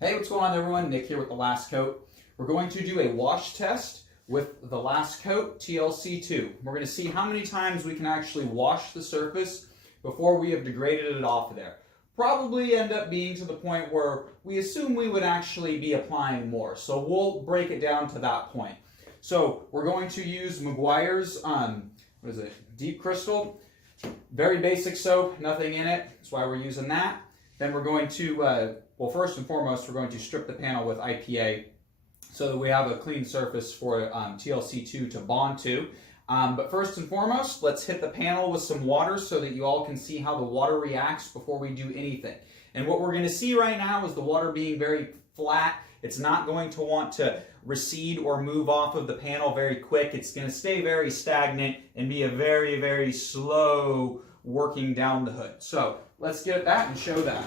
Hey, what's going on everyone? Nick here with the Last Coat. We're going to do a wash test with the Last Coat TLC2. We're going to see how many times we can actually wash the surface before we have degraded it off of there. Probably end up being to the point where we assume we would actually be applying more. So we'll break it down to that point. So we're going to use Meguiar's, Deep Crystal. Very basic soap, nothing in it. That's why we're using that. Then we're going to, well, first and foremost, we're going to strip the panel with IPA so that we have a clean surface for TLC2 to bond to. But first and foremost, let's hit the panel with some water so that you all can see how the water reacts before we do anything. And what we're going to see right now is the water being very flat. It's not going to want to recede or move off of the panel very quick. It's going to stay very stagnant and be a very, very slow working down the hood. So let's get at that and show that.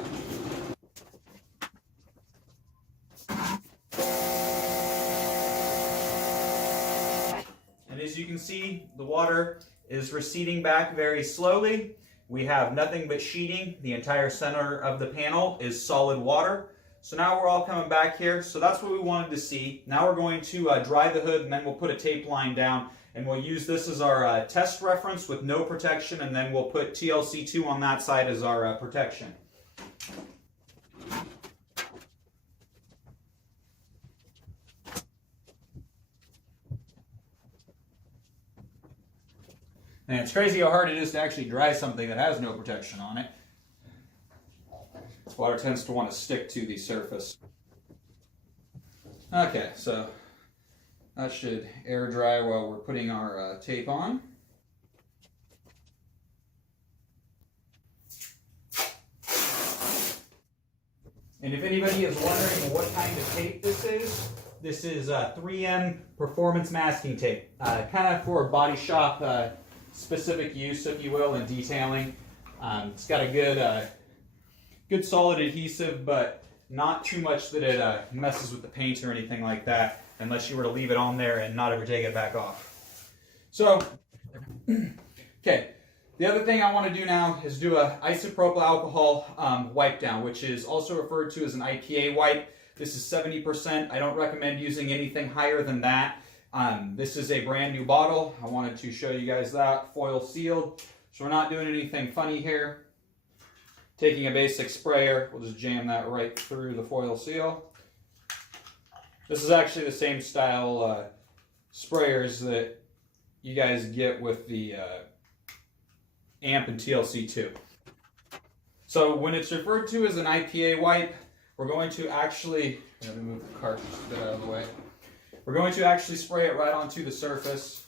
And as you can see, the water is receding back very slowly. We have nothing but sheeting. The entire center of the panel is solid water. So now we're all coming back here. So that's what we wanted to see. Now we're going to dry the hood, and then we'll put a tape line down, and we'll use this as our test reference with no protection, and then we'll put TLC2 on that side as our protection. And it's crazy how hard it is to actually dry something that has no protection on it. Water tends to want to stick to the surface. Okay, so that should air dry while we're putting our tape on. And if anybody is wondering what kind of tape this is 3M performance masking tape. Kind of for body shop specific use, if you will, in detailing. It's got a good solid adhesive, but not too much that it messes with the paint or anything like that, unless you were to leave it on there and not ever take it back off. So, okay, the other thing I want to do now is do a isopropyl alcohol wipe down, which is also referred to as an IPA wipe. This is 70%. I don't recommend using anything higher than that. This is a brand new bottle. I wanted to show you guys that, foil sealed. So we're not doing anything funny here. Taking a basic sprayer, we'll just jam that right through the foil seal. This is actually the same style sprayers that you guys get with the AMP and TLC2. So when it's referred to as an IPA wipe, we're going to actually, let me move the cartridge a bit out of the way. We're going to actually spray it right onto the surface.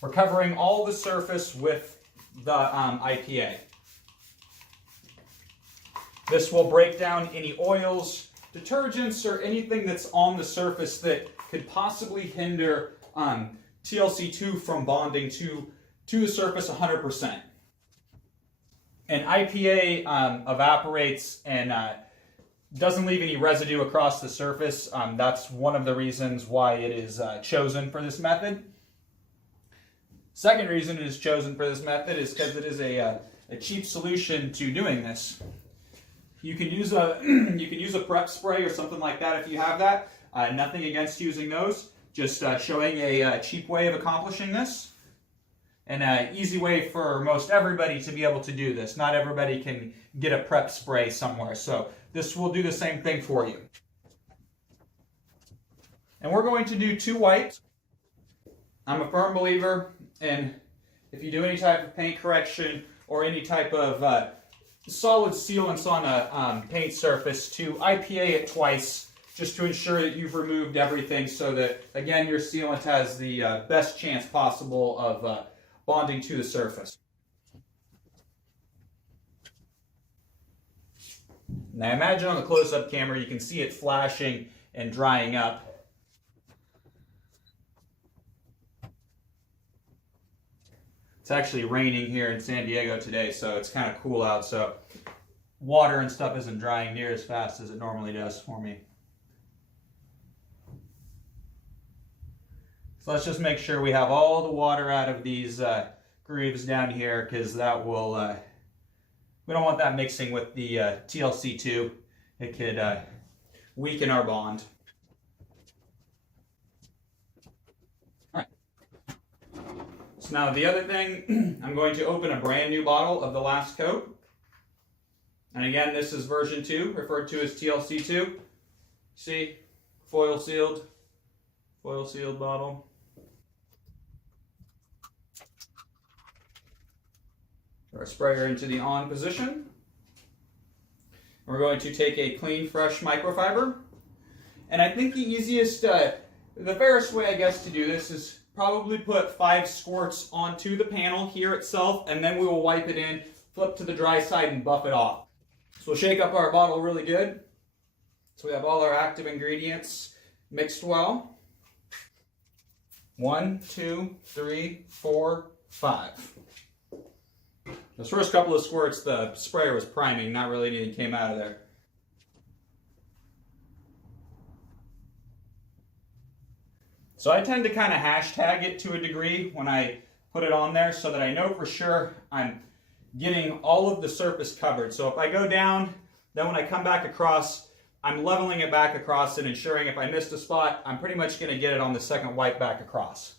We're covering all the surface with the IPA. This will break down any oils, detergents, or anything that's on the surface that could possibly hinder TLC2 from bonding to the surface 100%. And IPA evaporates and doesn't leave any residue across the surface. That's one of the reasons why it is chosen for this method. Second reason it is chosen for this method is because it is a cheap solution to doing this. You can use a prep spray or something like that if you have that. Nothing against using those. Just showing a cheap way of accomplishing this. And an easy way for most everybody to be able to do this. Not everybody can get a prep spray somewhere. So this will do the same thing for you. And we're going to do 2 wipes. I'm a firm believer in if you do any type of paint correction or any type of solid sealants on a paint surface, to IPA it twice just to ensure that you've removed everything so that, again, your sealant has the best chance possible of bonding to the surface. Now imagine on the close-up camera you can see it flashing and drying up. It's actually raining here in San Diego today, so it's kind of cool out, so water and stuff isn't drying near as fast as it normally does for me. So let's just make sure we have all the water out of these grooves down here, because that will we don't want that mixing with the TLC2. It could weaken our bond. All right. So now the other thing, I'm going to open a brand new bottle of the last coat. And again, this is version 2, referred to as TLC2. See, foil sealed bottle. Our sprayer into the on position. We're going to take a clean, fresh microfiber. And I think the easiest, the fairest way, I guess, to do this is probably put 5 squirts onto the panel here itself, and then we will wipe it in, flip to the dry side, and buff it off. So we'll shake up our bottle really good. So we have all our active ingredients mixed well. 1, 2, 3, 4, 5. Those first couple of squirts, the sprayer was priming, not really anything came out of there. So I tend to kind of hashtag it to a degree when I put it on there so that I know for sure I'm getting all of the surface covered. So if I go down, then when I come back across, I'm leveling it back across and ensuring if I missed a spot, I'm pretty much going to get it on the second wipe back across.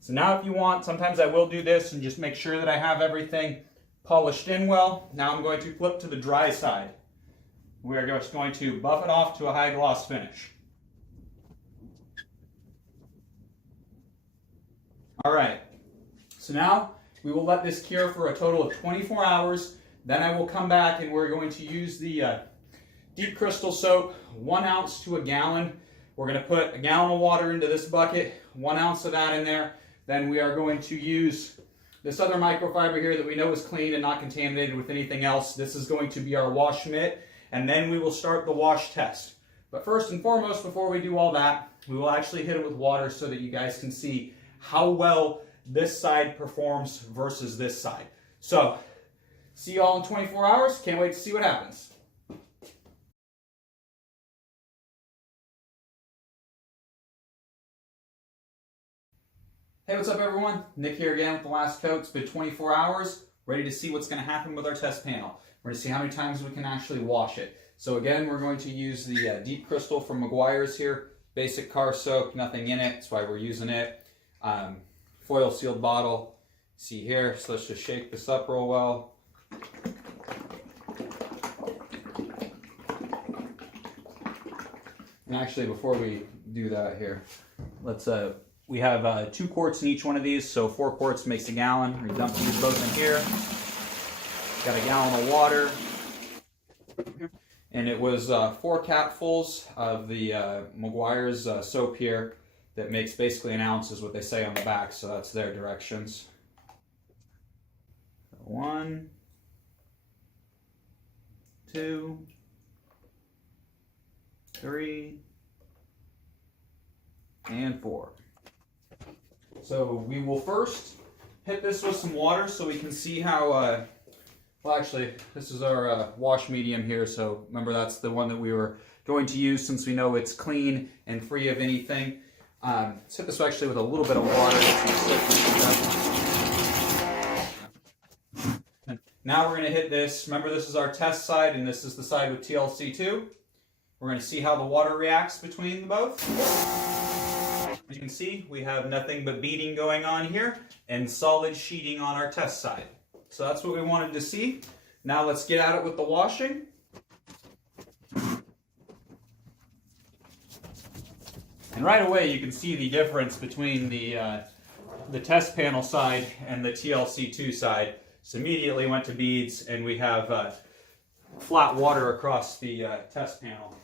So now if you want, sometimes I will do this and just make sure that I have everything polished in well. Now I'm going to flip to the dry side. We are just going to buff it off to a high gloss finish. All right, so now we will let this cure for a total of 24 hours. Then I will come back and we're going to use the deep crystal soap, 1 ounce to a gallon. We're going to put a gallon of water into this bucket, 1 ounce of that in there. Then we are going to use this other microfiber here that we know is clean and not contaminated with anything else. This is going to be our wash mitt, and then we will start the wash test. But first and foremost, before we do all that, we will actually hit it with water so that you guys can see how well this side performs versus this side. So, see you all in 24 hours. Can't wait to see what happens. Hey, what's up everyone? Nick here again with the last coat. It's been 24 hours, ready to see what's going to happen with our test panel. We're going to see how many times we can actually wash it. So again, we're going to use the Deep Crystal from Meguiar's here. Basic car soap, nothing in it, that's why we're using it. Foil sealed bottle, see here. So let's just shake this up real well. And actually, before we do that here, let's we have 2 quarts in each one of these, so 4 quarts makes a gallon. We dump these both in here. Got a gallon of water. And it was 4 capfuls of the Meguiar's soap here that makes basically an ounce is what they say on the back, so that's their directions. 1, 2, 3, and 4. So we will first hit this with some water so we can see how, well actually this is our wash medium here, so remember that's the one that we were going to use since we know it's clean and free of anything. Let's hit this actually with a little bit of water. Now we're going to hit this. Remember this is our test side and this is the side with TLC2. We're going to see how the water reacts between the both. As you can see, we have nothing but beading going on here and solid sheeting on our test side. So that's what we wanted to see. Now let's get at it with the washing. And right away you can see the difference between the test panel side and the TLC2 side. So immediately went to beads and we have flat water across the test panel.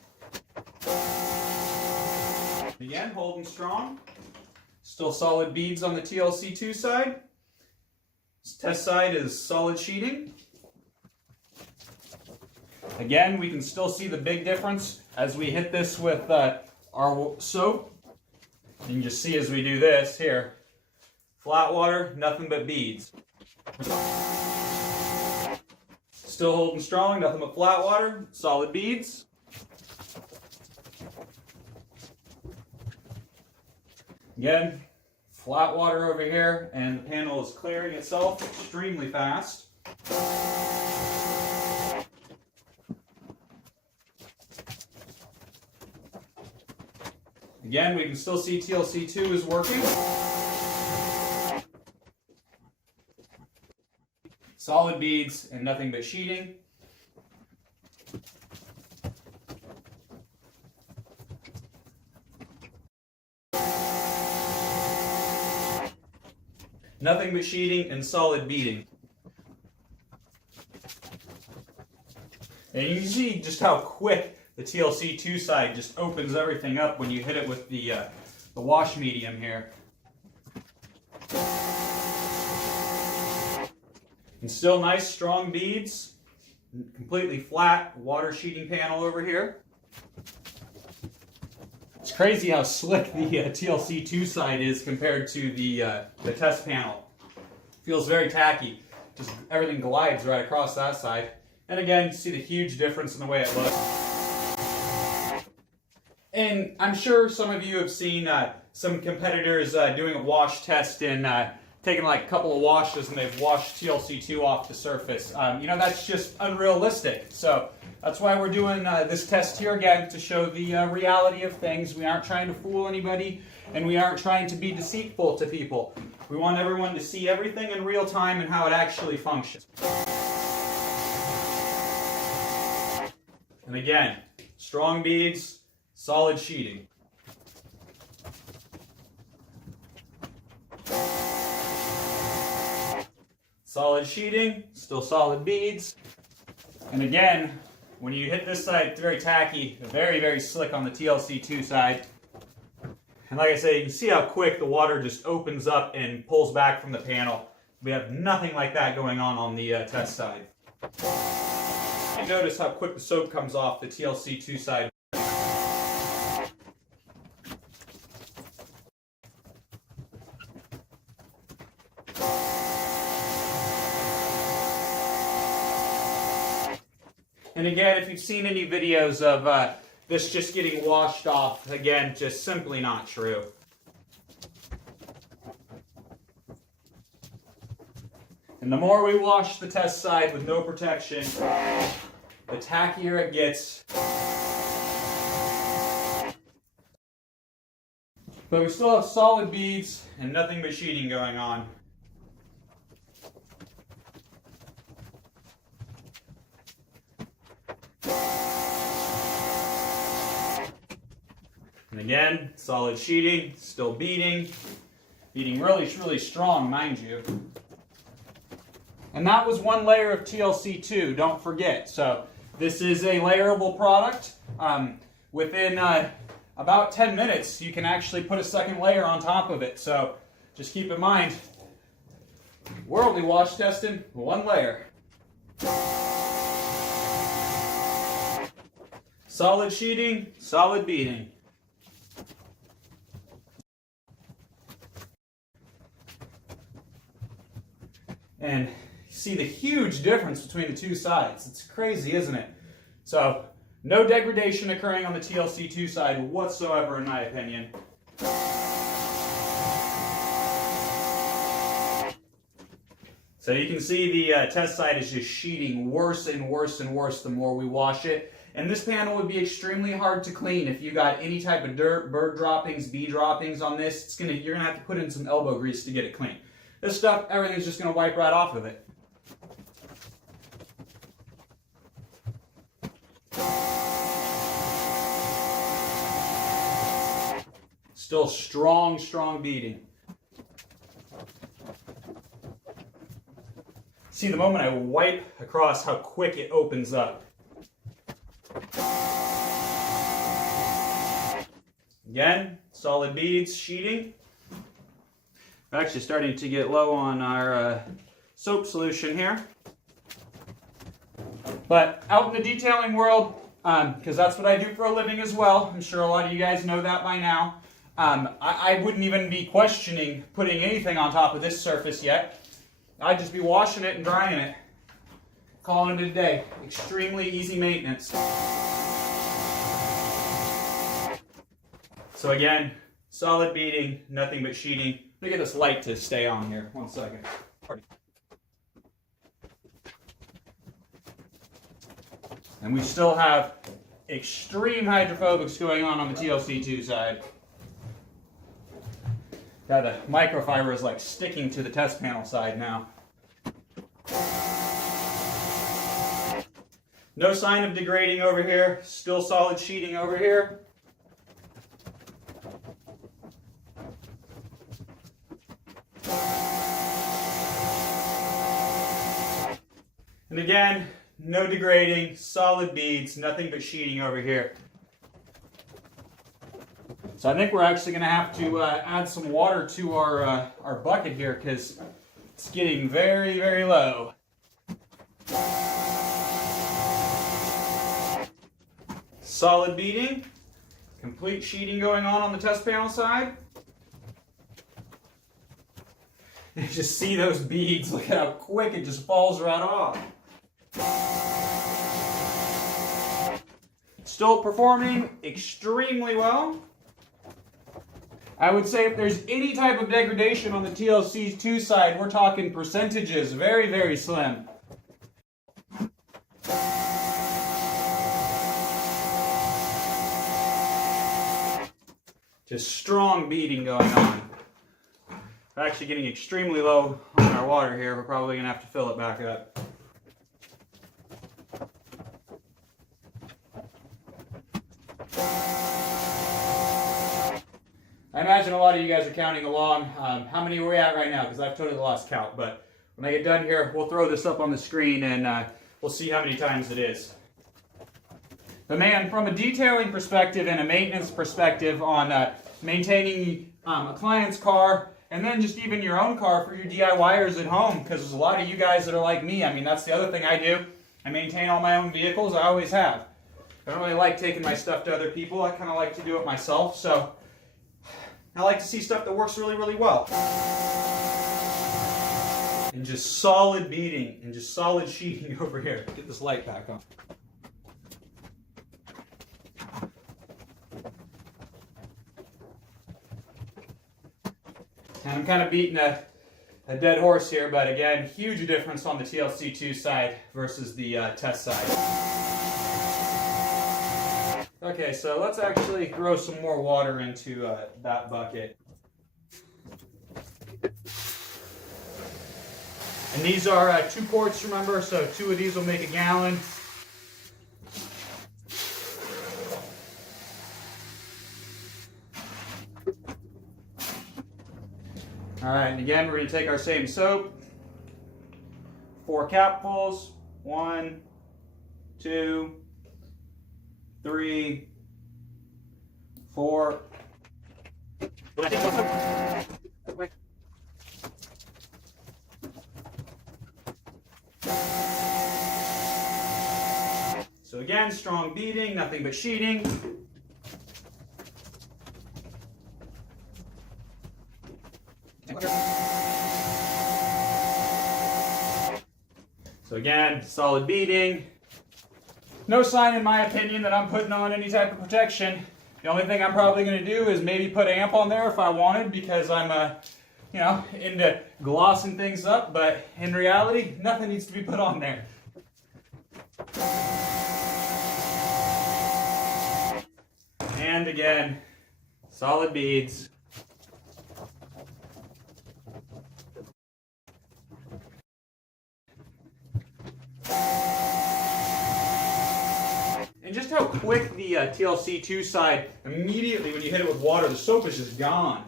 Again, holding strong. Still solid beads on the TLC2 side. This test side is solid sheeting. Again, we can still see the big difference as we hit this with our soap. You can just see as we do this here. Flat water, nothing but beads. Still holding strong, nothing but flat water, solid beads. Again, flat water over here, and the panel is clearing itself extremely fast. Again, we can still see TLC2 is working. Solid beads and nothing but sheeting. Nothing but sheeting and solid beading. And you can see just how quick the TLC2 side just opens everything up when you hit it with the wash medium here. And still nice strong beads. Completely flat water sheeting panel over here. It's crazy how slick the TLC2 side is compared to the test panel. Feels very tacky. Just everything glides right across that side. And again, you see the huge difference in the way it looks. And I'm sure some of you have seen some competitors doing a wash test and taking like a couple of washes and they've washed TLC2 off the surface. You know, that's just unrealistic. So that's why we're doing this test here again, to show the reality of things. We aren't trying to fool anybody, and we aren't trying to be deceitful to people. We want everyone to see everything in real time and how it actually functions. And again, strong beads, solid sheeting. Solid sheeting, still solid beads. And again, when you hit this side, it's very tacky, very, very slick on the TLC2 side. And like I said, you can see how quick the water just opens up and pulls back from the panel. We have nothing like that going on the test side. You notice how quick the soap comes off the TLC2 side. And again, if you've seen any videos of this just getting washed off, again, just simply not true. And the more we wash the test side with no protection, the tackier it gets. But we still have solid beads and nothing but sheeting going on. And again, solid sheeting, still beading. Beading really, really strong, mind you. And that was one layer of TLC2, don't forget. So this is a layerable product. Within about 10 minutes, you can actually put a second layer on top of it. So just keep in mind, we're only wash testing one layer. Solid sheeting, solid beading. And see the huge difference between the two sides. It's crazy, isn't it? So, no degradation occurring on the TLC2 side whatsoever, in my opinion. So you can see the test side is just sheeting worse and worse and worse the more we wash it. And this panel would be extremely hard to clean if you got any type of dirt, bird droppings, bee droppings on this. You're gonna have to put in some elbow grease to get it clean. This stuff, everything's just gonna wipe right off of it. Still strong, strong beading. See, the moment I wipe across, how quick it opens up. Again, solid beads, sheeting. We're actually starting to get low on our soap solution here. But out in the detailing world, because that's what I do for a living as well, I'm sure a lot of you guys know that by now, I wouldn't even be questioning putting anything on top of this surface yet. I'd just be washing it and drying it, calling it a day. Extremely easy maintenance. So again, solid beading, nothing but sheeting. Let me get this light to stay on here. 1 second. And we still have extreme hydrophobics going on the TLC2 side. Yeah, the microfiber is like sticking to the test panel side now. No sign of degrading over here, still solid sheeting over here. And again, no degrading, solid beads, nothing but sheeting over here. So I think we're actually going to have to add some water to our bucket here because it's getting very, very low. Solid beading, complete sheeting going on the test panel side. You just see those beads, look at how quick it just falls right off. Still performing extremely well. I would say if there's any type of degradation on the TLC2 side, we're talking percentages, very, very slim. Just strong beading going on. We're actually getting extremely low on our water here. We're probably going to have to fill it back up. I imagine a lot of you guys are counting along. How many are we at right now? Because I've totally lost count. But when I get done here, we'll throw this up on the screen and we'll see how many times it is. But man, from a detailing perspective and a maintenance perspective on maintaining a client's car, and then just even your own car for your DIYers at home, because there's a lot of you guys that are like me. I mean, that's the other thing I do. I maintain all my own vehicles. I always have. I don't really like taking my stuff to other people. I kind of like to do it myself. So I like to see stuff that works really, really well. And just solid beading and just solid sheeting over here. Get this light back on. And I'm kind of beating a dead horse here, but again, huge difference on the TLC2 side versus the test side. Okay, so let's actually throw some more water into that bucket. And these are 2 quarts, remember, so 2 of these will make a gallon. All right, and again, we're going to take our same soap, 4 capfuls, 1, 2, 3, 4. So again, strong beading, nothing but sheeting. So again, solid beading. No sign, in my opinion, that I'm putting on any type of protection. The only thing I'm probably going to do is maybe put amp on there if I wanted, because I'm, into glossing things up. But in reality, nothing needs to be put on there. And again, solid beads. And just how quick the TLC2 side, immediately when you hit it with water, the soap is just gone.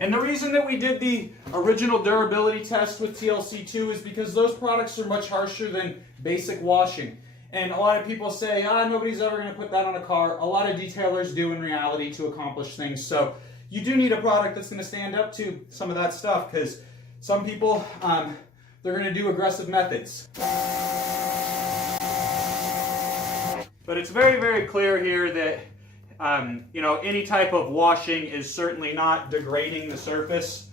And the reason that we did the original durability test with TLC2 is because those products are much harsher than basic washing. And a lot of people say, nobody's ever going to put that on a car. A lot of detailers do in reality to accomplish things. So you do need a product that's going to stand up to some of that stuff, because some people, they're going to do aggressive methods. But it's very, very clear here that any type of washing is certainly not degrading the surface.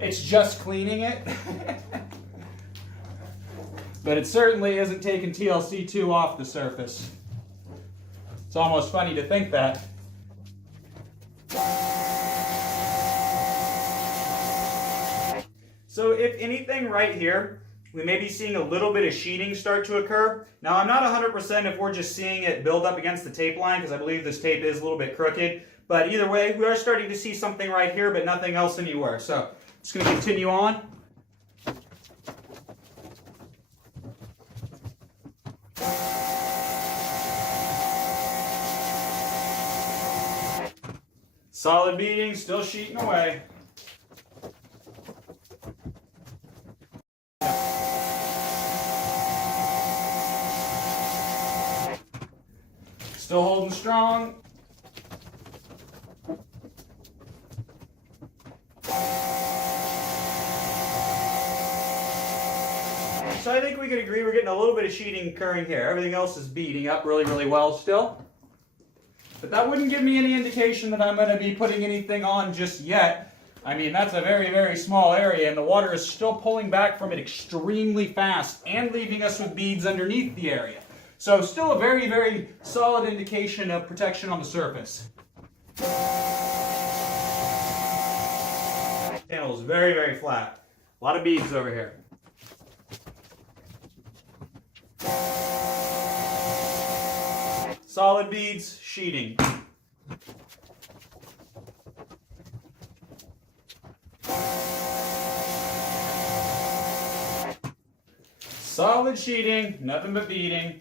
It's just cleaning it. But it certainly isn't taking TLC2 off the surface. It's almost funny to think that. So if anything right here, we may be seeing a little bit of sheeting start to occur. Now, I'm not 100% if we're just seeing it build up against the tape line, because I believe this tape is a little bit crooked. But either way, we are starting to see something right here, but nothing else anywhere. So, just going to continue on. Solid beating, still sheeting away. Still holding strong. So I think we could agree we're getting a little bit of sheeting occurring here. Everything else is beating up really, really well still. But that wouldn't give me any indication that I'm going to be putting anything on just yet. I mean, that's a very, very small area, and the water is still pulling back from it extremely fast and leaving us with beads underneath the area. So still a very, very solid indication of protection on the surface. Panel is very, very flat. A lot of beads over here. Solid beads, sheeting. Solid sheeting, nothing but beading.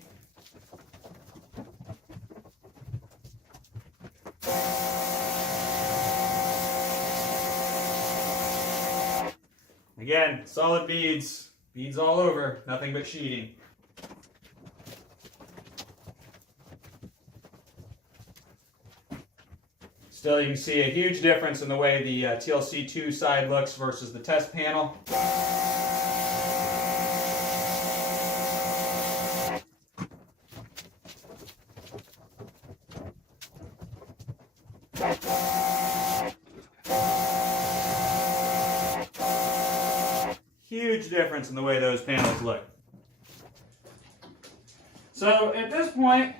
Again, solid beads, beads all over, nothing but sheeting. Still, you can see a huge difference in the way the TLC2 side looks versus the test panel. Huge difference in the way those panels look. So at this point,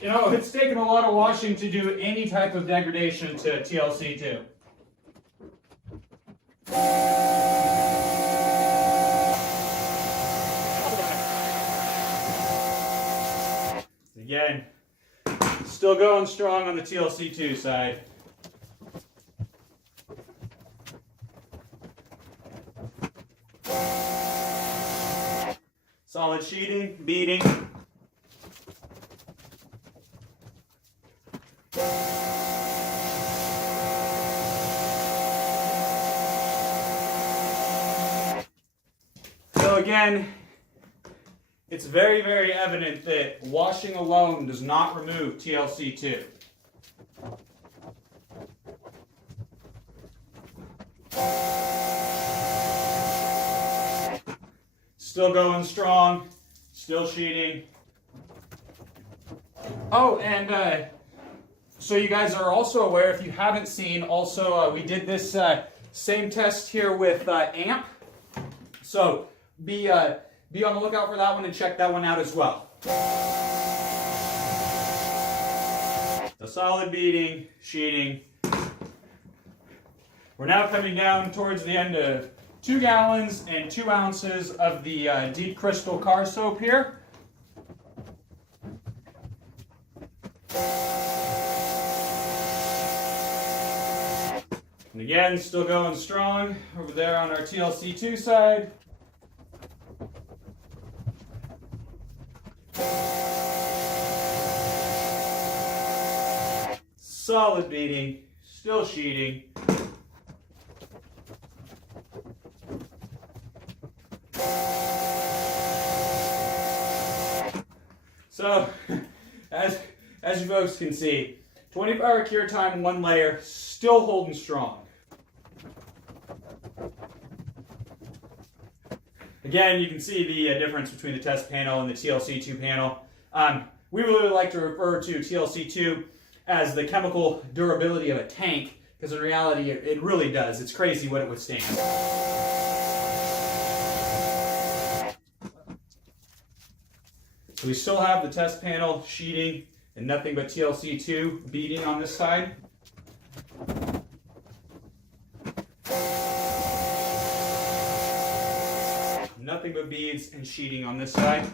you know, it's taken a lot of washing to do any type of degradation to TLC2. Again, still going strong on the TLC2 side. Solid sheeting, beading. So again, it's very, very evident that washing alone does not remove TLC2. Still going strong, still sheeting. Oh, and so you guys are also aware, if you haven't seen, also we did this same test here with AMP. So be on the lookout for that one and check that one out as well. The solid beading, sheeting. We're now coming down towards the end of 2 gallons and 2 ounces of the deep crystal car soap here. And again, still going strong over there on our TLC2 side. Solid beading, still sheeting. So, as you folks can see, 24-hour cure time, 1 layer, still holding strong. Again, you can see the difference between the test panel and the TLC2 panel. We really like to refer to TLC2 as the chemical durability of a tank, because in reality it really does. It's crazy what it withstands. So we still have the test panel sheeting and nothing but TLC2 beading on this side. Nothing nothing but beads and sheeting on this side.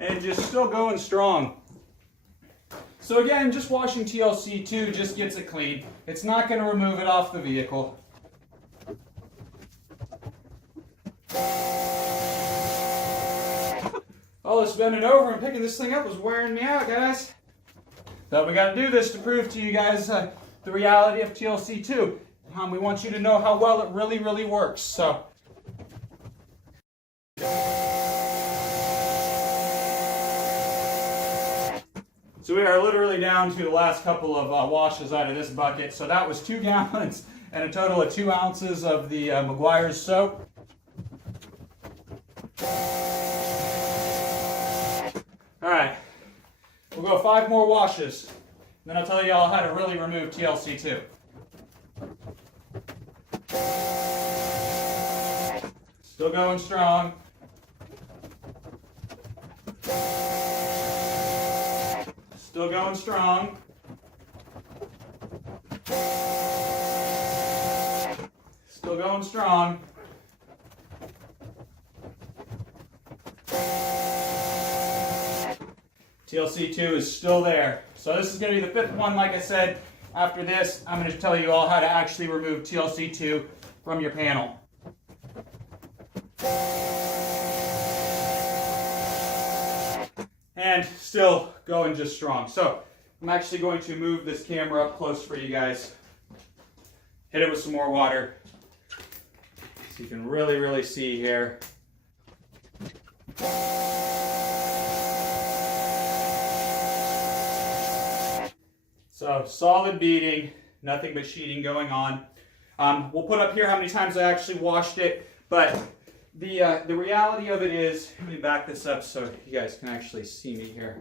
And just still going strong. So again, just washing TLC2 just gets it clean. It's not going to remove it off the vehicle. All this bending over and picking this thing up was wearing me out, guys. But we got to do this to prove to you guys the reality of TLC2. We want you to know how well it really, really works. So we are literally down to the last couple of washes out of this bucket. So that was 2 gallons and a total of 2 ounces of the Meguiar's soap. All right, we'll go 5 more washes. Then I'll tell you all how to really remove TLC2. Still going strong. Still going strong. Still going strong. TLC2 is still there. So this is going to be the 5th one, like I said. After this, I'm going to tell you all how to actually remove TLC2 from your panel. And still going just strong. So I'm actually going to move this camera up close for you guys. Hit it with some more water so you can really, really see here. So solid beading, nothing but sheeting going on. We'll put up here how many times I actually washed it, but the reality of it is, let me back this up so you guys can actually see me here.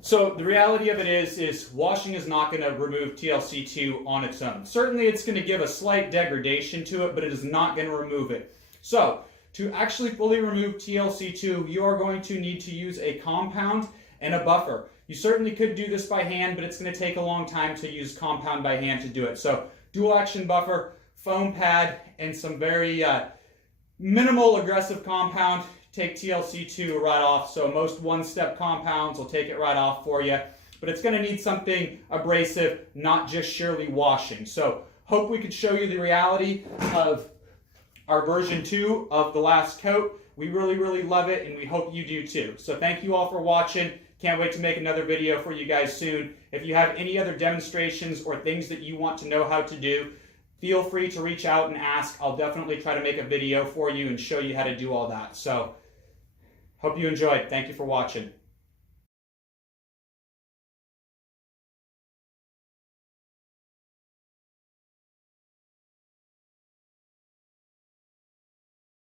So the reality of it is washing is not going to remove TLC2 on its own. Certainly it's going to give a slight degradation to it, but it is not going to remove it. So to actually fully remove TLC2, you are going to need to use a compound and a buffer. You certainly could do this by hand, but it's going to take a long time to use compound by hand to do it. So dual action buffer, foam pad, and some very minimal aggressive compound take TLC2 right off. So most one-step compounds will take it right off for you. But it's going to need something abrasive, not just surely washing. So hope we could show you the reality of our version 2 of the last coat. We really, really love it, and we hope you do too. So thank you all for watching. Can't wait to make another video for you guys soon. If you have any other demonstrations or things that you want to know how to do, feel free to reach out and ask. I'll definitely try to make a video for you and show you how to do all that. So hope you enjoyed. Thank you for watching.